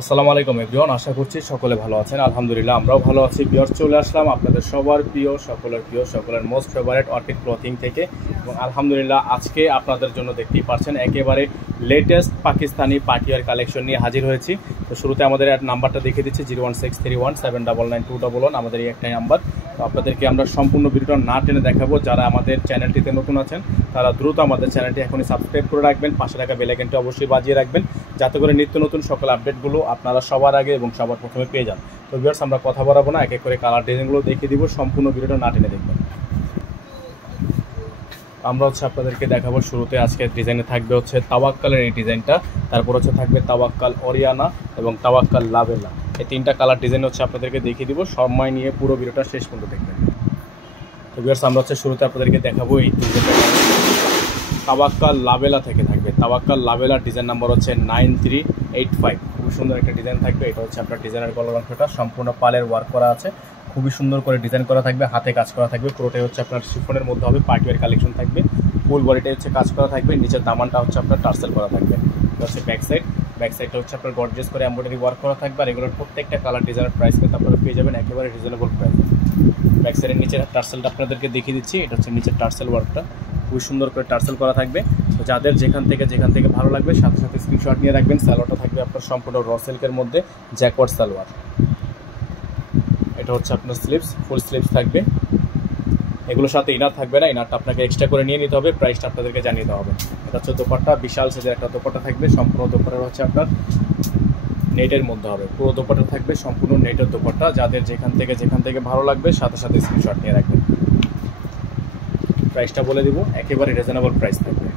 আসসালামু আলাইকুম এভরিওয়ান, আশা করছি সকলে ভালো আছেন। আলহামদুলিল্লাহ আমরাও ভালো আছি। ভিউয়ার্স, চলে আসলাম আপনাদের সবার প্রিয় সকলের মোস্ট ফেভারিট অর্কিড ক্লথিং থেকে। এবং আলহামদুলিল্লাহ আজকে আপনাদের জন্য দেখতেই পাচ্ছেন একেবারে লেটেস্ট পাকিস্তানি পার্টিওয়ার কালেকশন নিয়ে হাজির হয়েছি। তো শুরুতে আমাদের নাম্বারটা দেখিয়ে দিচ্ছি 01631799211, আমাদের এই একটাই নাম্বার। তো আপনাদেরকে আমরা সম্পূর্ণ ভিডিওটা না টেনে দেখাবো। যারা আমাদের চ্যানেলটিতে নতুন আছেন তারা দ্রুত আমাদের চ্যানেলটি এখনই সাবস্ক্রাইব করে রাখবেন, পাশে থাকা বেল আইকনটি অবশ্যই বাজিয়ে রাখবেন, যাতে করে নিত্য নতুন সকল আপডেটগুলো আপনারা সবার আগে এবং সবার প্রথমে পেয়ে যান। তো ভিউয়ার্স, আমরা কথা বাড়াবো না, এক এক করে কালার ডিজাইনগুলো দেখিয়ে দিব। সম্পূর্ণ ভিডিওটা না টেনে দেখবেন। আমরা আপনাদেরকে দেখাবো শুরুতে আজকের ডিজাইনে থাকবে তাওয়াক্কালের এই ডিজাইনটা, তারপর থাকবে তাওয়াক্কাল অরিয়ানা এবং তাওয়াক্কাল লাভেলা। এই তিনটা কালার ডিজাইন আপনাদেরকে দেখিয়ে দিব। সময় নিয়ে পুরো ভিডিওটা শেষ পর্যন্ত দেখবেন। তো ভিউয়ার্স, আমরা শুরুতে আপনাদেরকে দেখাবো এই ডিজাইনটা তাওয়াক্কাল লাভেলা থেকে থাকবে। তাওয়াক্কাল লাভেলার ডিজাইন নাম্বার 9385। খুবই সুন্দর একটা ডিজাইন থাকবে। এটা আপনার ডিজাইনের গলার অংশটা সম্পূর্ণ পালের ওয়ার্ক করা আছে, খুবই সুন্দর করে ডিজাইন করা থাকবে, হাতে কাজ করা থাকবে। পুরোটাই আপনার শিফনের মধ্যে হবে, পার্টিওয়ার কালেকশন থাকবে। ফুল বডিটাই কাজ করা থাকবে, নিচের দামানটা আপনার টার্সেল করা থাকবে। ব্যাক সাইডটা আপনার গর্জিয়াস করে এমব্রয়ডারি ওয়ার্ক করা থাকবে। আর এগুলোর প্রত্যেকটা কালার ডিজাইনের প্রাইস কিন্তু আপনারা পেয়ে যাবেন একেবারে রিজনেবল প্রাইস। ব্যাক সাইডের নিচের টার্সেলটা আপনাদেরকে দেখিয়ে দিচ্ছি। এটা নিচের টার্সেল ওয়ার্কটা খুবই সুন্দর করে টার্সেল করা থাকবে। তো যাদের যেখান থেকে ভালো লাগবে সাথে সাথে স্ক্রিনশট নিয়ে রাখবেন। সালোয়ারটা থাকবে আপনার সম্পূর্ণ র সিল্কের মধ্যে জ্যাকওয়ার্ড সালোয়ার। এটা আপনার স্লিভস, ফুল স্লিভস থাকবে। এগুলোর সাথে ইনার থাকবে না, ইনারটা আপনাকে এক্সট্রা করে নিয়ে নিতে হবে, প্রাইসটা আপনাদেরকে জানিয়ে দেওয়া হবে। এটা দোপাট্টা, বিশাল সাইজের একটা দোপাট্টা থাকবে। সম্পূর্ণ দোপাট্টা আপনার নেটের মধ্যে হবে। পুরো দোপাট্টা থাকবে সম্পূর্ণ নেটের দোপাট্টা। যাদের যেখান থেকে ভালো লাগবে সাথে সাথে স্ক্রিনশট নিয়ে রাখবেন। প্রাইসটা বলে দিব, একেবারে রিজনেবল প্রাইস থাকবে।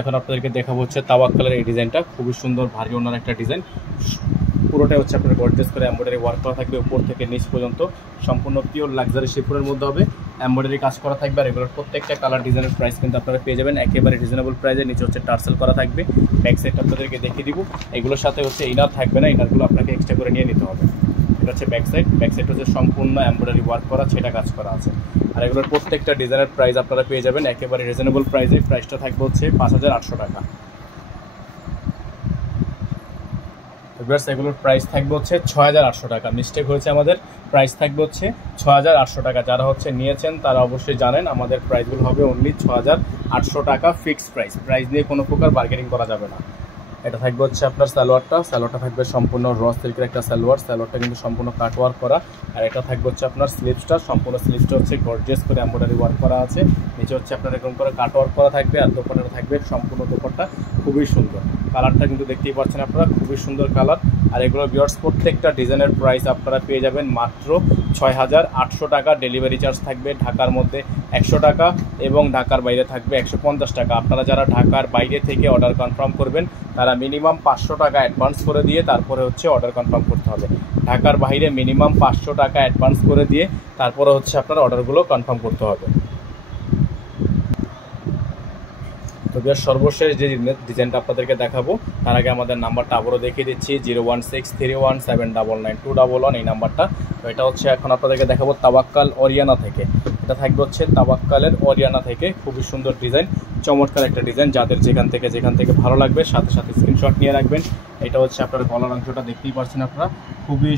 এখন আপনাদেরকে দেখাবো তাওয়াক্কালের এই ডিজাইনটা। খুবই সুন্দর ভারী ওনার একটা ডিজাইন। পুরোটাই আপনার গর্জিয়াস করে এমব্রয়ডারি ওয়ার্ক করা থাকবে উপর থেকে নিচ পর্যন্ত। সম্পূর্ণ পিওর লাক্সারি শিফনের মধ্যে হবে, এমব্রয়ডারি কাজ করা থাকবে। আর এগুলোর প্রত্যেকটা কালার ডিজাইনের প্রাইস কিন্তু আপনারা পেয়ে যাবেন একেবারে রিজনেবল প্রাইসে। নিচে টার্সেল করা থাকবে। ব্যাক সাইডটা আপনাদেরকে দেখিয়ে দিব। এগুলোর সাথে ইনার থাকবে না, ইনারগুলো আপনাকে এক্সট্রা করে নিয়ে নিতে হবে। এটা ব্যাক সাইড সম্পূর্ণ এমব্রয়ডারি ওয়ার্ক করা, সেটা কাজ করা আছে। আর এগুলোর প্রত্যেকটা ডিজাইনের প্রাইস আপনারা পেয়ে যাবেন একেবারে রিজনেবল প্রাইসে। প্রাইসটা থাকবে 5800 টাকা। এগুলোর প্রাইস থাকবে 6800 টাকা। মিস্টেক হয়েছে, আমাদের প্রাইস থাকবে 6800 টাকা। যারা নিয়েছেন তারা অবশ্যই জানেন আমাদের প্রাইসগুলো হবে অনলি 6800 টাকা ফিক্সড প্রাইস। প্রাইস নিয়ে কোনো প্রকার বার্গেনিং করা যাবে না। এটা থাকবে আপনার সালোয়ারটা থাকবে সম্পূর্ণ র সিল্কের একটা সালোয়ারটা কিন্তু সম্পূর্ণ কাট ওয়ার্ক করা। আর এটা থাকবে আপনার স্লিভসটা, সম্পূর্ণ স্লিভসটা গর্জিয়াস করে এমব্রয়ডারি ওয়ার্ক করা আছে। নিচে আপনার এরকম করে কাট ওয়ার্ক করা থাকবে। আর দোপাট্টাটা থাকবে সম্পূর্ণ দোপাট্টা খুবই সুন্দর। কালারটা কিন্তু দেখতেই পাচ্ছেন আপনারা, খুবই সুন্দর কালার। আর এগুলো ভিউয়ার্স প্রত্যেকটা ডিজাইনের প্রাইস আপনারা পেয়ে যাবেন মাত্র 6800 টাকা। ডেলিভারি চার্জ থাকবে ঢাকার মধ্যে 100 টাকা এবং ঢাকার বাইরে থাকবে 150 টাকা। আপনারা যারা ঢাকার বাইরে থেকে অর্ডার কনফার্ম করবেন তারা মিনিমাম 500 টাকা অ্যাডভান্স করে দিয়ে তারপরে অর্ডার কনফার্ম করতে হবে। ঢাকার বাইরে মিনিমাম 500 টাকা অ্যাডভান্স করে দিয়ে তারপরে আপনার অর্ডারগুলো কনফার্ম করতে হবে। তো সর্বশেষ যে ডিজাইনটা আপনাদেরকে দেখাবো তার আগে আমাদের নাম্বারটা আবারও দেখিয়ে দিচ্ছি 01631799211, এই নাম্বারটা। তো এটা এখন আপনাদেরকে দেখাবো তাওয়াক্কাল অরিয়ানা থেকে। এটা থাকবে তাওয়াক্কালের অরিয়ানা থেকে। খুবই সুন্দর ডিজাইন, চমৎকার একটা ডিজাইন। যাদের যেখান থেকে ভালো লাগবে সাথে সাথে স্ক্রিনশট নিয়ে রাখবেন। এটা আপনার গলার অংশটা দেখতেই পাচ্ছেন আপনারা, খুবই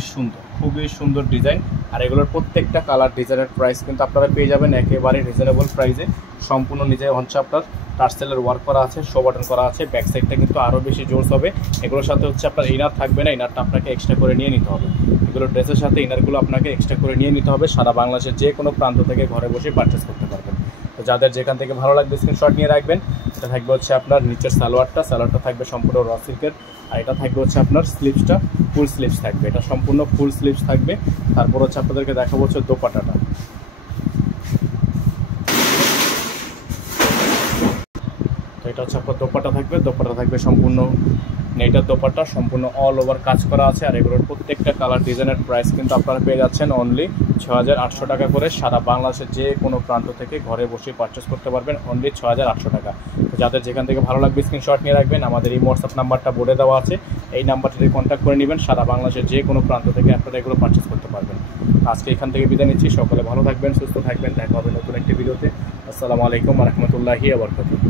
সুন্দর ডিজাইন। আর এগুলোর প্রত্যেকটা কালার ডিজাইনের প্রাইস কিন্তু আপনারা পেয়ে যাবেন একেবারে রিজনেবল প্রাইসে। সম্পূর্ণ নিজে আপনার টার্সেলের ওয়ার্ক করা আছে, শো বাটন করা আছে। ব্যাক সাইডটা কিন্তু আরও বেশি জোরস হবে। এগুলোর সাথে আপনার ইনার থাকবে না, ইনারটা আপনাকে এক্সট্রা করে নিয়ে নিতে হবে। এগুলো ড্রেসের সাথে ইনারগুলো আপনাকে এক্সট্রা করে নিয়ে নিতে হবে। সারা বাংলাদেশের যে কোনো প্রান্ত থেকে ঘরে বসে পারচেস করতে পারবেন। তো যাদের যেখান থেকে ভালো লাগবে স্ক্রিনশট নিয়ে রাখবেন। এটা থাকবে আপনার নিচের সালোয়ারটা থাকবে সম্পূর্ণ র সিল্কের। আর এটা থাকবে আপনার স্লিভসটা ফুল স্লিভস থাকবে। এটা সম্পূর্ণ ফুল স্লিভস থাকবে। তারপর আপনাদেরকে দেখাবো দোপাট্টাটা। তো এটা আপনার দোপাট্টা থাকবে সম্পূর্ণ নেটের দোপাট্টা, সম্পূর্ণ অল ওভার কাজ করা আছে। আর এগুলোর প্রত্যেকটা কালার ডিজাইনের প্রাইস কিন্তু আপনারা পেয়ে যাচ্ছেন অনলি 6800 টাকা করে। সারা বাংলাদেশের যে কোনো প্রান্ত থেকে ঘরে বসে পারচেস করতে পারবেন অনলি 6800 টাকা। তো যাদের যেখান থেকে ভালো লাগবে স্ক্রিনশট নিয়ে রাখবেন। আমাদের এই হোয়াটসঅ্যাপ নাম্বারটা বোর্ডে দেওয়া আছে, এই নাম্বারটাতে কন্ট্যাক্ট করে নেবেন। সারা বাংলাদেশের যে কোনো প্রান্ত থেকে আপনারা এগুলো পারচেস করতে পারবেন। আজকে এখান থেকে বিদায় নিচ্ছি। সকলে ভালো থাকবেন, সুস্থ থাকবেন। দেখা হবে নতুন একটি ভিডিওতে। আসসালামু আলাইকুম ওয়া রাহমাতুল্লাহি ওয়া বারাকাতুহু।